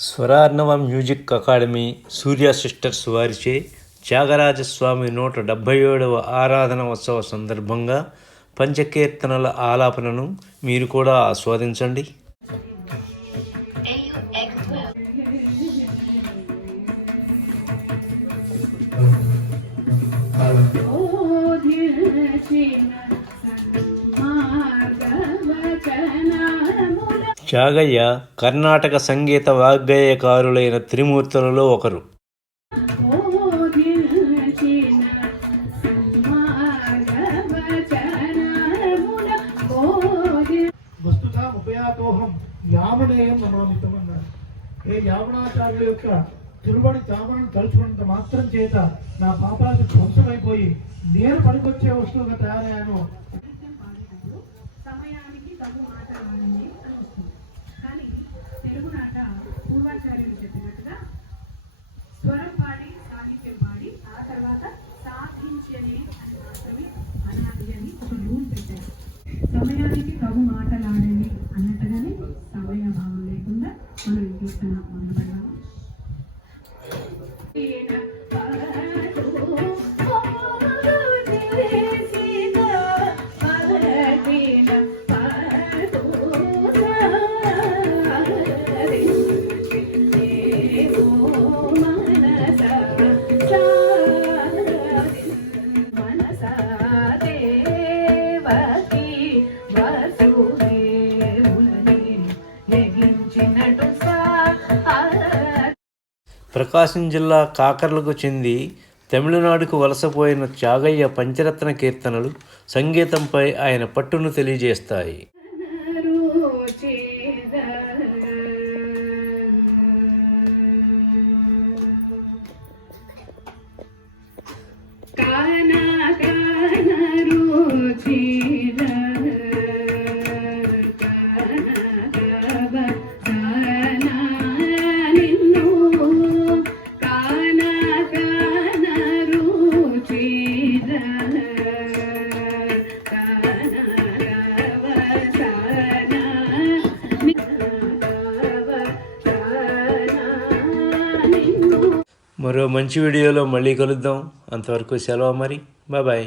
Swararnava music academy Surya sisters వారిచే త్యాగరాజస్వామి నూట డెబ్భై ఏడవ ఆరాధన ఉత్సవ సందర్భంగా పంచకీర్తనల ఆలాపనను మీరు కూడా ఆస్వాదించండి. త్యాగయ్య కర్ణాటక సంగీత వాగ్గేయకారులైన త్రిమూర్తులలో ఒకరు. వస్తుత నమామితం అన్నారు ఏ యావనాచార్యుల యొక్క తిరుబడి తామరను తలుచుకున్నంత మాత్రం చేత నా పాపాలకు ధ్వంసమైపోయి నేను పనికొచ్చే వస్తువుగా తయారయ్యాను సమయానికి తగు మాట్లాడాలని అని వస్తుంది కానీ తెలుగునాట శంకరాచార్యులు చెప్పినట్టుగా స్వరం పాడి సాహిత్యం పాడి ఆ తర్వాత సాధించని అని మాత్రమే అనాలి అని ఒక రూల్ పెట్టారు. సమయానికి తగు మాటలాడని అన్నట్టుగానే సమయ భావం లేకుండా మనం ఈ కీర్తన మొదలు పెడదాము ప్రకాశం జిల్లా కాకర్లకు చెంది తమిళనాడుకు వలసపోయిన త్యాగయ్య పంచరత్న కీర్తనలు సంగీతంపై ఆయన పట్టును తెలియజేస్తాయి. కానా కానా మరో మంచి వీడియోలో మళ్ళీ కలుద్దాం. అంతవరకు సెలవు మరి బాయ్.